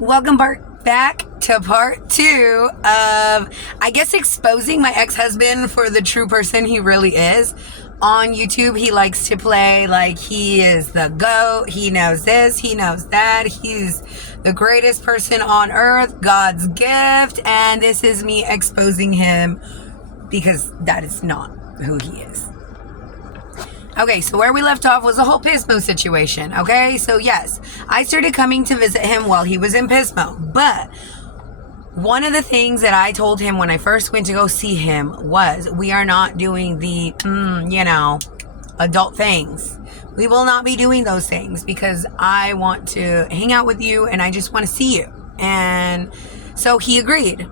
Welcome back to part 2 of, I guess, exposing my ex-husband for the true person he really is. On YouTube, he likes to play like he is the GOAT. He knows this, he knows that. He's the greatest person on earth, God's gift. And this is me exposing him because that is not who he is. Okay, so where we left off was the whole Pismo situation, okay? So yes, I started coming to visit him while he was in Pismo. But one of the things that I told him when I first went to go see him was, we are not doing the, adult things. We will not be doing those things because I want to hang out with you and I just want to see you. And so he agreed.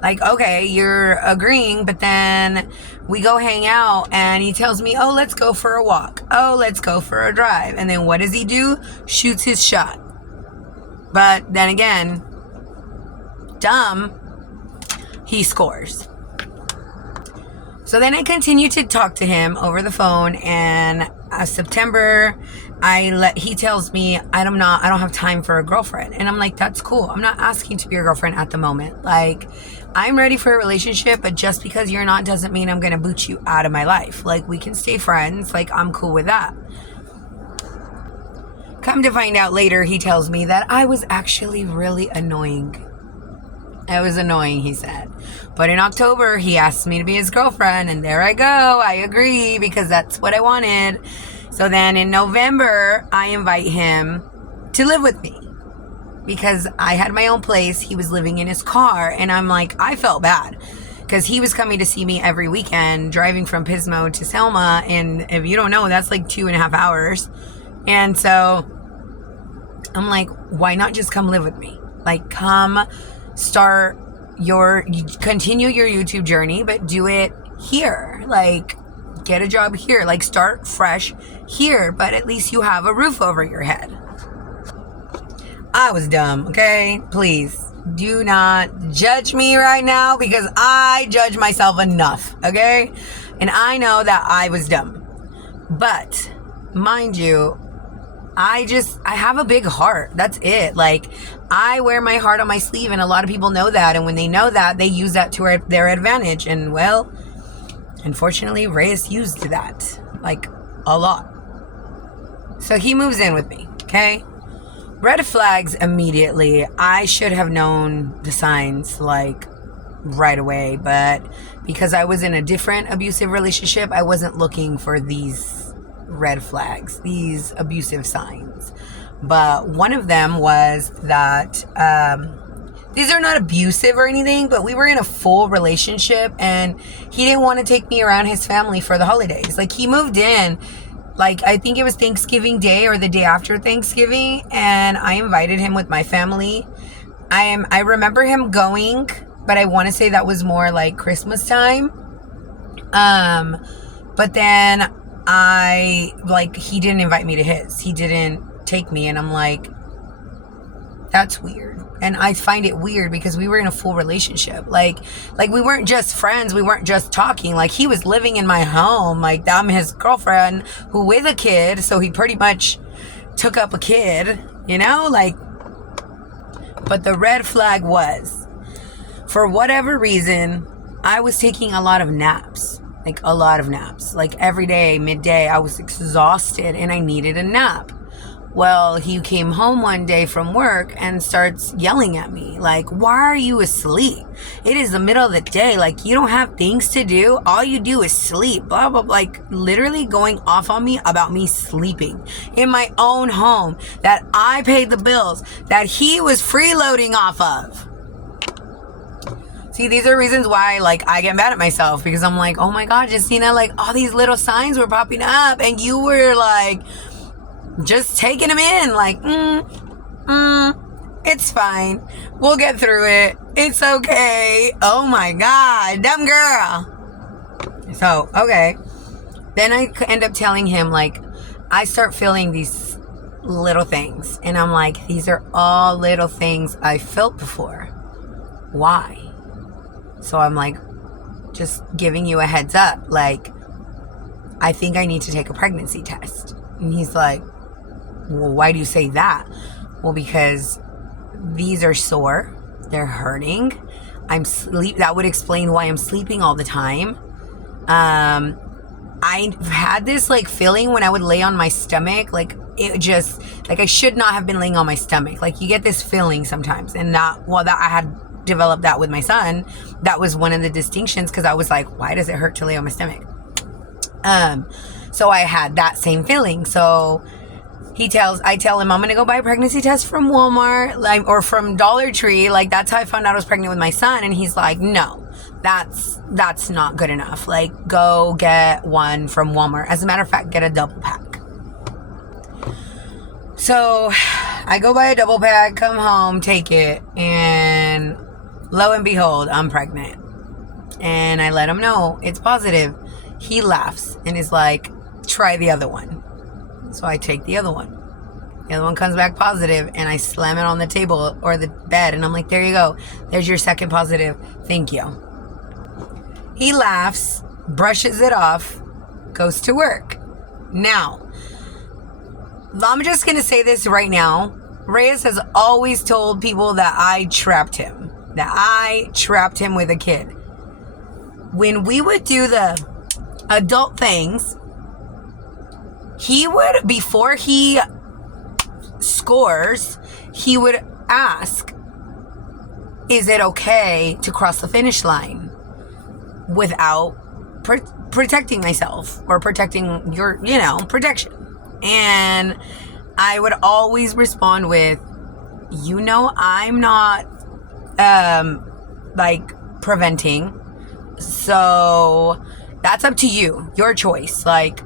Like, okay, you're agreeing, but then we go hang out and he tells me, oh, let's go for a walk. Oh, let's go for a drive. And then what does he do? Shoots his shot. But then again, dumb, he scores. So then I continue to talk to him over the phone, and September, he tells me I don't have time for a girlfriend. And I'm like, that's cool. I'm not asking to be your girlfriend at the moment. Like, I'm ready for a relationship, but just because you're not doesn't mean I'm going to boot you out of my life. Like, we can stay friends. Like, I'm cool with that. Come to find out later, he tells me that I was actually really annoying. I was annoying, he said. But in October, he asked me to be his girlfriend, and there I go. I agree, because that's what I wanted. So then in November, I invite him to live with me. Because I had my own place, he was living in his car, and I'm like, I felt bad. Because he was coming to see me every weekend, driving from Pismo to Selma, and if you don't know, that's like 2.5 hours. And so I'm like, why not just come live with me? Like, come continue your YouTube journey, but do it here. Like, get a job here. Like, start fresh here, but at least you have a roof over your head. I was dumb, okay? Please do not judge me right now because I judge myself enough, okay? And I know that I was dumb. But, mind you, I have a big heart. That's it. Like, I wear my heart on my sleeve, and a lot of people know that. And when they know that, they use that to their advantage. And, well, unfortunately, Reyes used that, like, a lot. So he moves in with me, okay? Red flags immediately. I should have known the signs, like, right away. But because I was in a different abusive relationship, I wasn't looking for these red flags, these abusive signs. But one of them was that these are not abusive or anything, but we were in a full relationship and he didn't want to take me around his family for the holidays. Like, he moved in, like, I think it was Thanksgiving Day or the day after Thanksgiving, and I invited him with my family. I remember him going, but I want to say that was more like Christmas time. But then he didn't invite me to his. He didn't take me, and I'm like, that's weird. And I find it weird because we were in a full relationship. Like we weren't just friends, we weren't just talking. Like, he was living in my home. Like, I'm his girlfriend who with a kid, so he pretty much took up a kid, like. But the red flag was, for whatever reason, I was taking a lot of naps. Like, a lot of naps. Like, every day, midday, I was exhausted and I needed a nap. Well, he came home one day from work and starts yelling at me. Like, why are you asleep? It is the middle of the day. Like, you don't have things to do. All you do is sleep. Blah, blah, blah. Like, literally going off on me about me sleeping in my own home that I paid the bills, that he was freeloading off of. See, these are reasons why, like, I get mad at myself, because I'm like, oh my God, Justina, like, all these little signs were popping up and you were like, just taking them in, like, it's fine. We'll get through it. It's okay. Oh my God, dumb girl. So, okay. Then I end up telling him, like, I start feeling these little things. And I'm like, these are all little things I felt before. Why? So I'm like, just giving you a heads up. Like, I think I need to take a pregnancy test. And he's like, well, why do you say that? Well, because these are sore. They're hurting. That would explain why I'm sleeping all the time. I had this like feeling when I would lay on my stomach, like it just, like I should not have been laying on my stomach. Like you get this feeling sometimes, and that I had developed that with my son. That was one of the distinctions, because I was like, why does it hurt to lay on my stomach? So I had that same feeling. So I tell him I'm gonna go buy a pregnancy test from Walmart, like, or from Dollar Tree. Like that's how I found out I was pregnant with my son. And he's like, no, that's not good enough. Like, go get one from Walmart. As a matter of fact, get a double pack. So I go buy a double pack, come home, take it, and lo and behold, I'm pregnant. And I let him know it's positive. He laughs and is like, try the other one. So I take the other one. The other one comes back positive, and I slam it on the table or the bed, and I'm like, there you go. There's your second positive. Thank you. He laughs, brushes it off, goes to work. Now, I'm just going to say this right now. Reyes has always told people that I trapped him with a kid. When we would do the adult things, he would, before he scores, he would ask, is it okay to cross the finish line without protecting myself or protecting your, protection? And I would always respond with, I'm not preventing, so that's up to you, your choice. Like,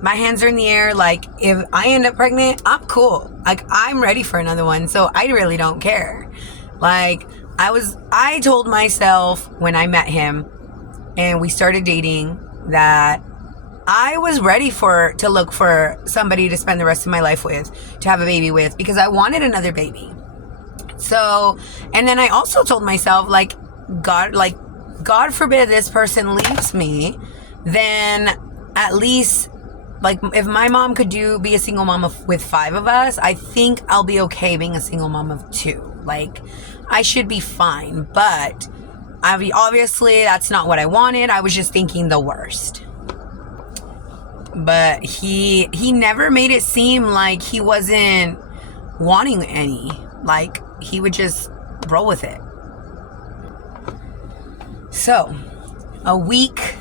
my hands are in the air. Like, if I end up pregnant, I'm cool. Like, I'm ready for another one, so I really don't care. Like, I told myself when I met him and we started dating that I was ready to look for somebody to spend the rest of my life with, to have a baby with, because I wanted another baby. So, and then I also told myself, like, God forbid this person leaves me, then at least, like, if my mom could be a single mom with 5 of us, I think I'll be okay being a single mom of 2. Like, I should be fine. But obviously, that's not what I wanted. I was just thinking the worst. But he never made it seem like he wasn't wanting any. Like, he would just roll with it. So, a week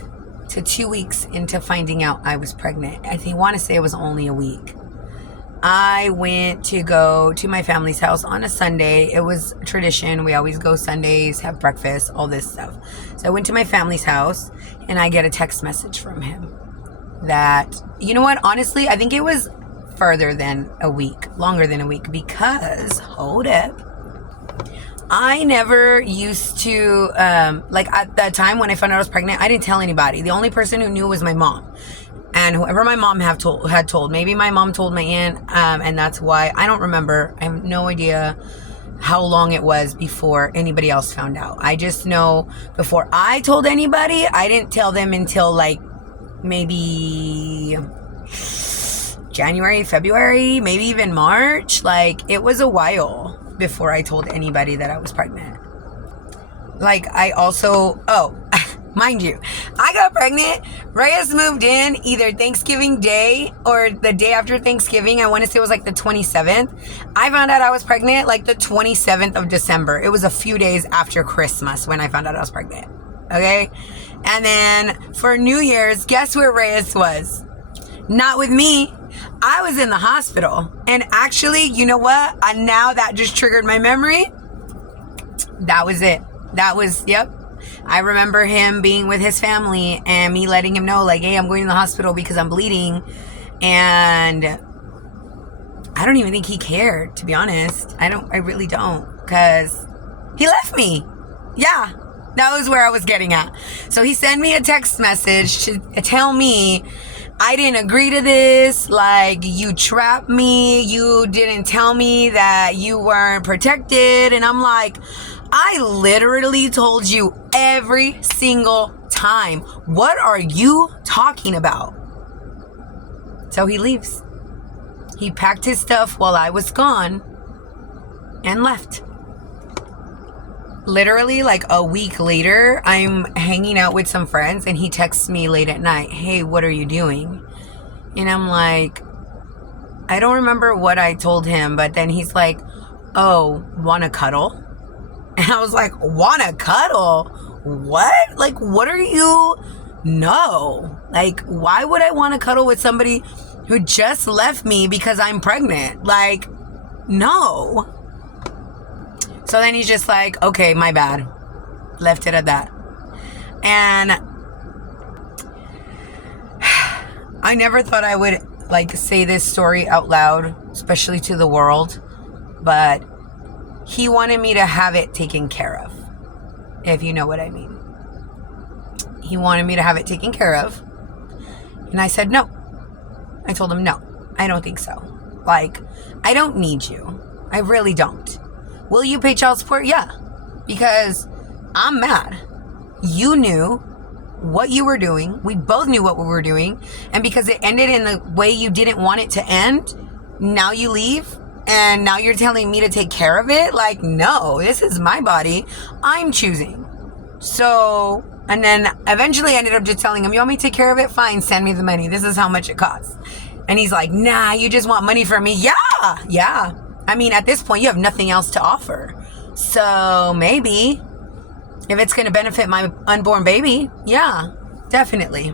to 2 weeks into finding out I was pregnant, I want to say it was only a week, I went to go to my family's house on a Sunday. It was tradition. We always go Sundays, have breakfast, all this stuff. So I went to my family's house, and I get a text message from him that, you know what, honestly, I think it was longer than a week, because, hold up, I never used to, at that time when I found out I was pregnant, I didn't tell anybody. The only person who knew was my mom. And whoever my mom had told. Maybe my mom told my aunt, and that's why. I don't remember. I have no idea how long it was before anybody else found out. I just know before I told anybody, I didn't tell them until, like, maybe January, February, maybe even March. Like, it was a while before I told anybody that I was pregnant. Like, I also, mind you, I got pregnant. Reyes moved in either Thanksgiving Day or the day after Thanksgiving. I want to say it was like the 27th. I found out I was pregnant like the 27th of December. It was a few days after Christmas when I found out I was pregnant. Okay? And then for New Year's, guess where Reyes was? Not with me. I was in the hospital. And actually, you know what? Now that just triggered my memory. That was it. Yep. I remember him being with his family and me letting him know, like, hey, I'm going to the hospital because I'm bleeding. And I don't even think he cared, to be honest. I really don't, because he left me. Yeah, that was where I was getting at. So he sent me a text message to tell me, I didn't agree to this. Like, you trapped me. You didn't tell me that you weren't protected. And I'm like, I literally told you every single time. What are you talking about? So he leaves. He packed his stuff while I was gone and left. Literally like a week later, I'm hanging out with some friends and he texts me late at night, hey, what are you doing? And I'm like, I don't remember what I told him, but then he's like, oh, wanna cuddle? And I was like, wanna cuddle? What? Like, what are you? No. Like, why would I want to cuddle with somebody who just left me because I'm pregnant? Like, no. So then he's just like, okay, my bad. Left it at that. And I never thought I would like say this story out loud, especially to the world, but he wanted me to have it taken care of, if you know what I mean. He wanted me to have it taken care of. And I said no. I told him no, I don't think so. Like, I don't need you. I really don't. Will you pay child support? Yeah. Because I'm mad. You knew what you were doing. We both knew what we were doing. And because it ended in the way you didn't want it to end, now you leave. And now you're telling me to take care of it? Like, no, this is my body. I'm choosing. So, and then eventually I ended up just telling him, you want me to take care of it? Fine, send me the money. This is how much it costs. And he's like, nah, you just want money from me. Yeah. I mean, at this point, you have nothing else to offer. So maybe if it's going to benefit my unborn baby, yeah, definitely.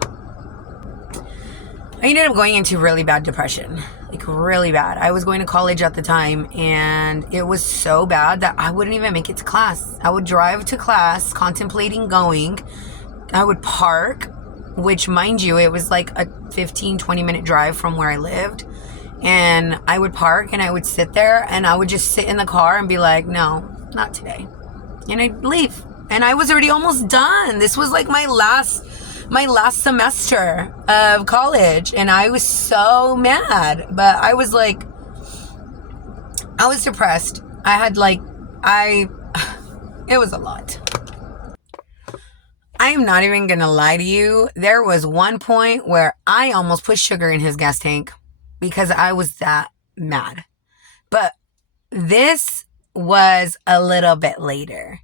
I ended up going into really bad depression, like really bad. I was going to college at the time, and it was so bad that I wouldn't even make it to class. I would drive to class, contemplating going. I would park, which, mind you, it was like a 15, 20-minute drive from where I lived. And I would park and I would sit there and I would just sit in the car and be like, no, not today. And I'd leave. And I was already almost done. This was like my last semester of college. And I was so mad. But I was like, I was depressed. It was a lot. I'm not even going to lie to you. There was one point where I almost put sugar in his gas tank because I was that mad. But this was a little bit later.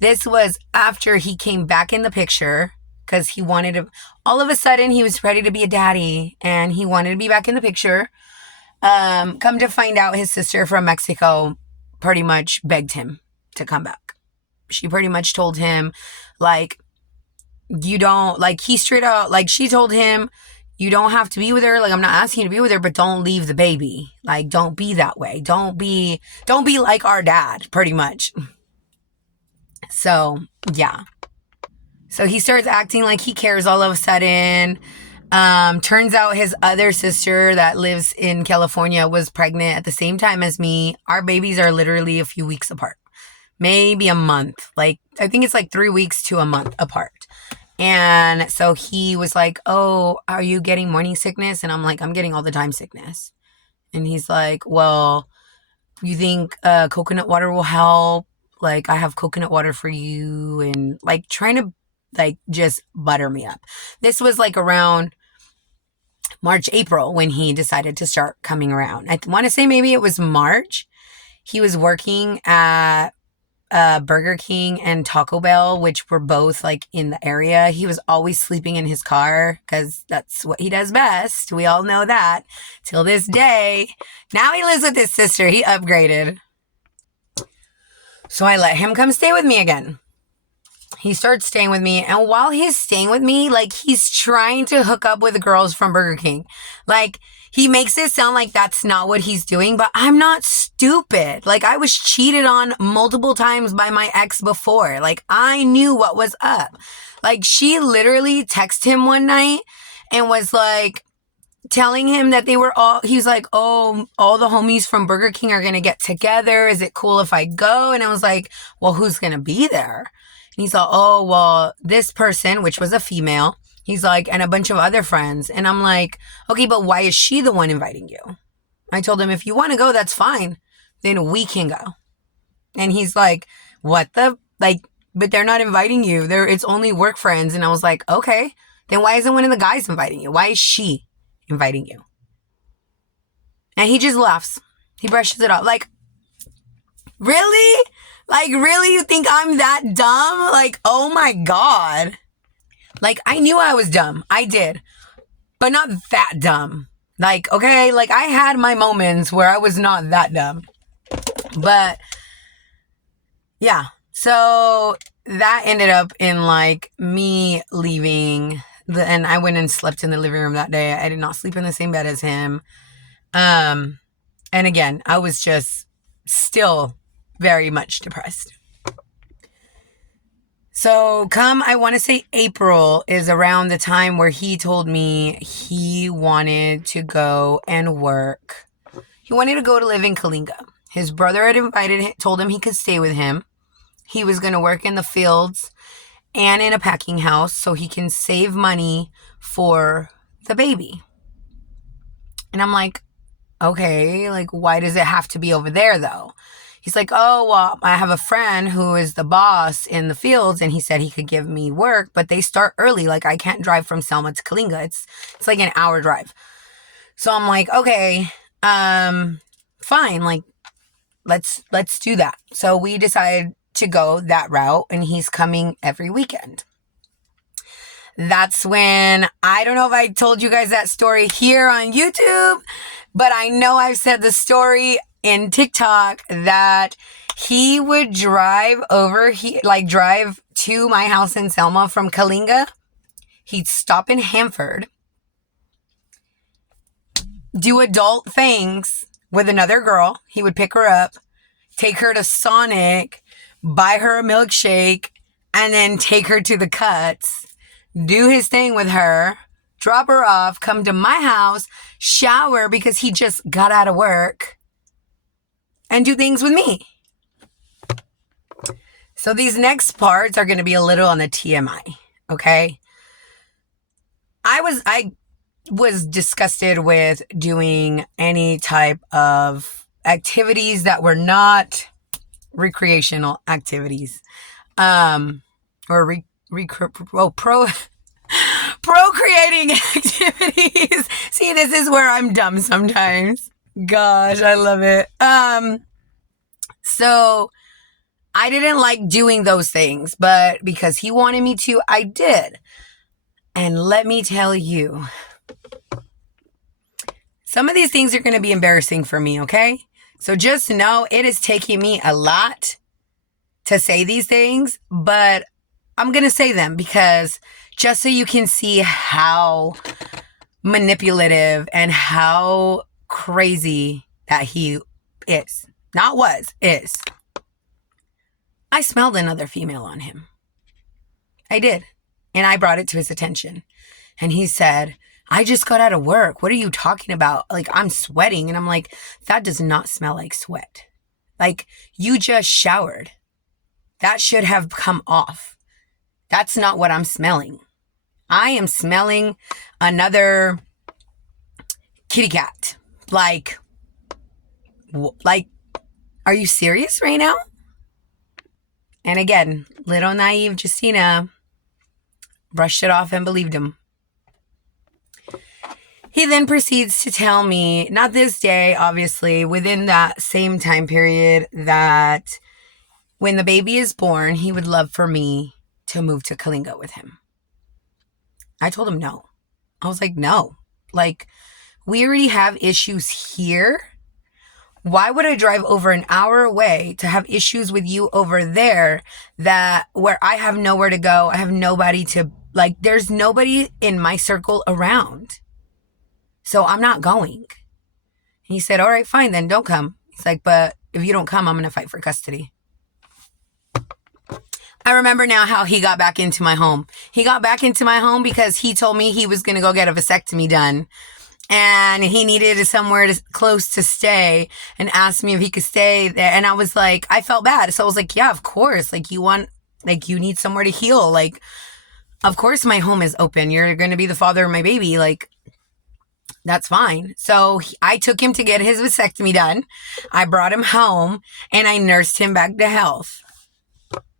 This was after he came back in the picture because he wanted to, all of a sudden he was ready to be a daddy and he wanted to be back in the picture. Come to find out, his sister from Mexico pretty much begged him to come back. She pretty much told him, like, you don't, like, he straight out, like, she told him, you don't have to be with her. Like, I'm not asking you to be with her, but don't leave the baby. Like, don't be that way. Don't be like our dad, pretty much. So, yeah. So he starts acting like he cares all of a sudden. Turns out his other sister that lives in California was pregnant at the same time as me. Our babies are literally a few weeks apart. Maybe a month. Like, I think it's like 3 weeks to a month apart. And so he was like, oh, are you getting morning sickness? And I'm like, I'm getting all the time sickness. And he's like, well, you think coconut water will help? Like, I have coconut water for you. And like trying to like just butter me up. This was like around March, April when he decided to start coming around. I want to say maybe it was March. He was working at Burger King and Taco Bell, which were both like in the area. He was always sleeping in his car because that's what he does best. We all know that till this day. Now he lives with his sister. He upgraded. So I let him come stay with me again. He starts staying with me, and while he's staying with me, like, he's trying to hook up with the girls from Burger King. Like, he makes it sound like that's not what he's doing, but I'm not stupid. Like, I was cheated on multiple times by my ex before. Like, I knew what was up. Like, she literally texted him one night and was like, telling him that they were all, he's like, oh, all the homies from Burger King are going to get together. Is it cool if I go? And I was like, well, who's going to be there? And he's like, oh, well, this person, which was a female, he's like, and a bunch of other friends. And I'm like, okay, but why is she the one inviting you? I told him, if you want to go, that's fine. Then we can go. And he's like, what the, like, but they're not inviting you. It's only work friends. And I was like, okay, then why isn't one of the guys inviting you? Why is she inviting you? And he just laughs. He brushes it off. Like, Really? Like, really? You think I'm that dumb? Like, oh my God. Like, I knew I was dumb. I did. But not that dumb. Like, okay, like I had my moments where I was not that dumb. But yeah. So that ended up in like me leaving and I went and slept in the living room that day. I did not sleep in the same bed as him. And again, I was just still very much depressed. So come, I want to say April is around the time where he told me he wanted to go and work. He wanted to go to live in Kalinga. His brother had told him he could stay with him. He was going to work in the fields and in a packing house so he can save money for the baby. And I'm like, okay, like, why does it have to be over there though? He's like, oh, well, I have a friend who is the boss in the fields and he said he could give me work, but they start early. Like, I can't drive from Selma to Kalinga. It's like an hour drive. So I'm like, okay, fine. Like, let's do that. So we decided to go that route and he's coming every weekend. That's when, I don't know if I told you guys that story here on YouTube, but I know I've said the story in TikTok that he would drive to my house in Selma from Kalinga. He'd stop in Hanford, do adult things with another girl. He would pick her up, take her to Sonic, buy her a milkshake, and then take her to the Cuts, do his thing with her, drop her off, come to my house, shower because he just got out of work, and do things with me. So these next parts are going to be a little on the TMI, okay? I was disgusted with doing any type of activities that were not recreational activities, or procreating activities. See, this is where I'm dumb sometimes. Gosh, I love it. So I didn't like doing those things, but because he wanted me to, I did. And let me tell you, some of these things are going to be embarrassing for me, okay? So just know it is taking me a lot to say these things, but I'm going to say them because just so you can see how manipulative and how crazy that he is. Not was, is. I smelled another female on him. I did. And I brought it to his attention. And he said, I just got out of work. What are you talking about? Like, I'm sweating. And I'm like, that does not smell like sweat. Like, you just showered. That should have come off. That's not what I'm smelling. I am smelling another kitty cat. Like, are you serious right now? And again, little naive Justina brushed it off and believed him. He then proceeds to tell me, not this day, obviously, within that same time period, that when the baby is born, he would love for me to move to Kalinga with him. I told him no. I was like, no. Like, we already have issues here. Why would I drive over an hour away to have issues with you over there where I have nowhere to go? I have nobody to, like, there's nobody in my circle around. So I'm not going. He said, all right, fine, then don't come. He's like, but if you don't come, I'm going to fight for custody. I remember now how he got back into my home. He got back into my home because he told me he was going to go get a vasectomy done. And he needed somewhere close to stay and asked me if he could stay there. And I was like, I felt bad. So I was like, yeah, of course. Like, you need somewhere to heal. Like, of course my home is open. You're going to be the father of my baby. Like, that's fine. So I took him to get his vasectomy done. I brought him home and I nursed him back to health.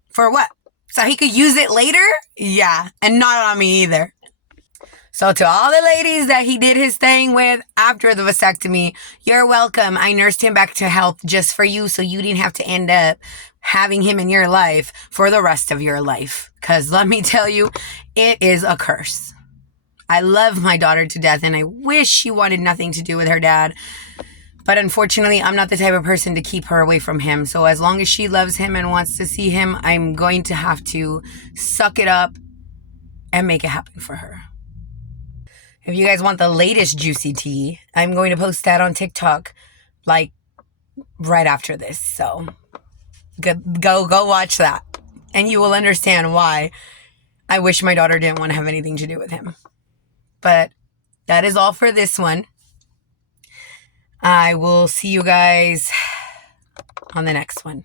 For what? So he could use it later? Yeah. And not on me either. So to all the ladies that he did his thing with after the vasectomy, you're welcome. I nursed him back to health just for you so you didn't have to end up having him in your life for the rest of your life. Because let me tell you, it is a curse. I love my daughter to death and I wish she wanted nothing to do with her dad. But unfortunately, I'm not the type of person to keep her away from him. So as long as she loves him and wants to see him, I'm going to have to suck it up and make it happen for her. If you guys want the latest juicy tea, I'm going to post that on TikTok like right after this. So go watch that. And you will understand why I wish my daughter didn't want to have anything to do with him. But that is all for this one. I will see you guys on the next one.